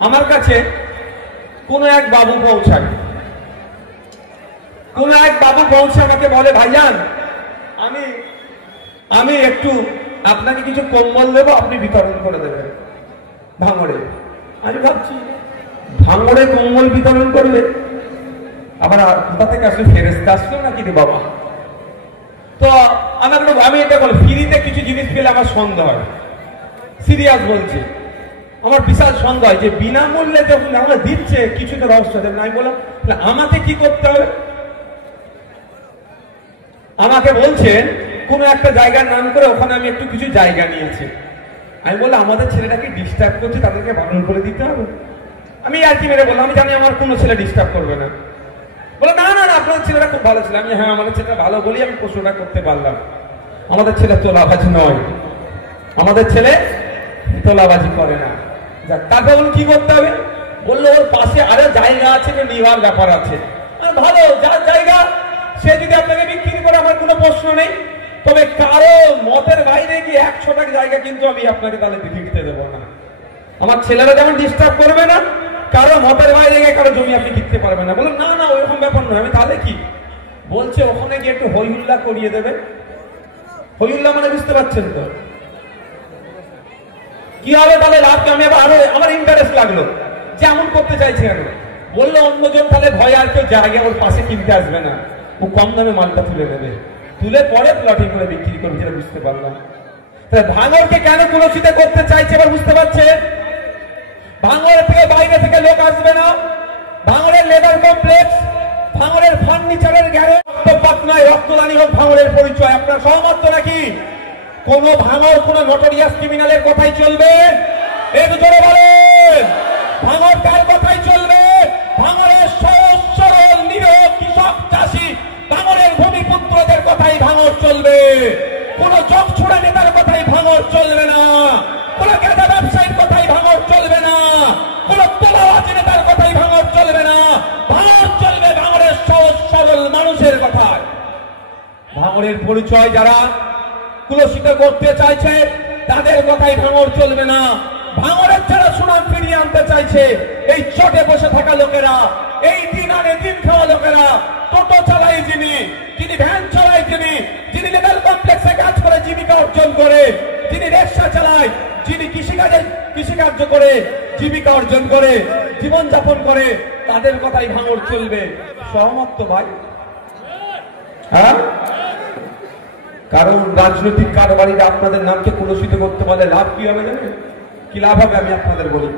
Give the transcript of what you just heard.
আমার কাছে কোন এক বাবু পৌঁছায়, আমাকে বলে, ভাইজান আমি আমি একটু আপনাকে কিছু কম্বল দেবো, আপনি বিতরণ করে দেবেন ভাঙড়ে। আমি ভাবছি ভাঙড়ে কম্বল বিতরণ করবে, আবার কোথা থেকে আসলে ফেরেশতা আসলো নাকি রে বাবা। তো আমি এটা বলি, ফ্রিতে কিছু জিনিস পেলে আমার সন্দেহ হয়, সিরিয়াস বলছি, আমার বিশাল সন্দেহ হয় যে বিনামূল্যে যখন আমরা দিচ্ছে কিছু তো রহস্য দেবেন। আমি বললাম আমাকে কি করতে হবে? আমাকে বলছেন কোন একটা জায়গার নাম করে ওখানে আমি একটু কিছু জায়গা নিয়েছি। আমি বললাম আমাদের ছেলেটাকে ডিস্টার্ব করছে, তাদেরকে বারণ করে দিতে হবে। আমি আর কি মেরে বললাম, আমি জানি আমার কোনো ছেলে ডিস্টার্ব করবে না। বলে না না না, আপনাদের ছেলেটা খুব ভালো ছিল। আমি হ্যাঁ, আমাদের ছেলেটা ভালো বলি আমি প্রশ্নটা করতে পারলাম। আমাদের ছেলে তোলাবাজি নয়, আমাদের ছেলে তোলাবাজি করে না। তারপর বলুন কি করতে হবে? বললো ওর পাশে আরো জায়গা আছে, নেওয়ার ব্যাপার আছে। ভালো, যার জায়গা সে যদি আপনাকে বিক্রি করে আমার কোনো প্রশ্ন নেই, তবে কারো মতের বাইরে গিয়ে 100টা জায়গা কিন্তু আমি আপনাকে তাহলে দিতে দেবো না। আমার ছেলেরা যেমন ডিস্টার্ব করবে না, কারো মতের বাইরে গিয়ে কারো জমি আপনি কিনতে পারবেন না। বললাম না না, ওইরকম ব্যাপার নয়। আমি তাহলে কি বলছে, ওখানে গিয়ে একটু হই হুল্লা করিয়ে দেবে। হই হুল্লা মানে বুঝতে পারছেন তো কি হবে? তাহলে লাভকে আমি আরো আমার ইন্টারেস্ট লাগলো যে এমন করতে চাইছে কেন। বললো অন্যজন তাহলে ভয় আর কেউ জায়গা ওর পাশে কিনতে আসবে না, ও কম দামে মালটা তুলে নেবে, তুলে পরে প্লটিং করে বিক্রি করবে। যেটা বুঝতে পারলাম, তাহলে ভাঙড়কে কেন কুলসিত করতে চাইছে এবার বুঝতে পারছে। ভাঙড় থেকে বাইরে থেকে লোক আসবে না, ভাঙড়ের লেবার কমপ্লেক্স, ভাঙড়ের ফার্নিচারের গ্যারেজ, রক্তপাত নয় রক্তদানি হোক ভাঙড়ের পরিচয়। আপনার সহমত নাকি? কোন ভাঙড় কোন নটোরিয়াস ক্রিমিনালের কথাই চলবে? একটু জোরে বলেন, ভাঙড় কার কথাই চলবে? ভাঙড়ের সহজ সরল নিরীহ কৃষক চাষী, ভাঙড়ের ভূমিপুত্রদের কথাই ভাঙড় চলবে। কোন চোখছুড়া নেতার কথাই ভাঙড় চলবে না, কোন গাঁজা ব্যবসায়ীর কথাই ভাঙড় চলবে না, কোন তোলাবাজি নেতার কথাই ভাঙড় চলবে না। ভাঙড় চলবে ভাঙড়ের সহজ সরল মানুষের কথায়। ভাঙড়ের পরিচয় যারা কুলসিত করতে চাইছে তাদের কথাই ভাঙড় চলবে না। ভাঙড়ের যারা সুনাম ফিরিয়ে আনতে চাইছে, এই চটে বসে থাকা লোকেরা, এই দিন আনে দিন খাওয়া লোকেরা, টোটো চালাই যিনি ভ্যান চালায় যিনি লেবার কমপ্লেক্সে কাজ করে জীবিকা অর্জন করে, যিনি রিক্সা চালায়, যিনি কৃষিকার্য করে জীবিকা অর্জন করে জীবনযাপন করে, তাদের কথাই ভাঙড় চলবে। সহমত তো ভাই? হ্যাঁ, কারণ রাজনৈতিক কারবারিরা আপনাদের নামকে কুলসিত করতে পারলে লাভ কি হবে জানেন? কি লাভ হবে আমি আপনাদের বলি।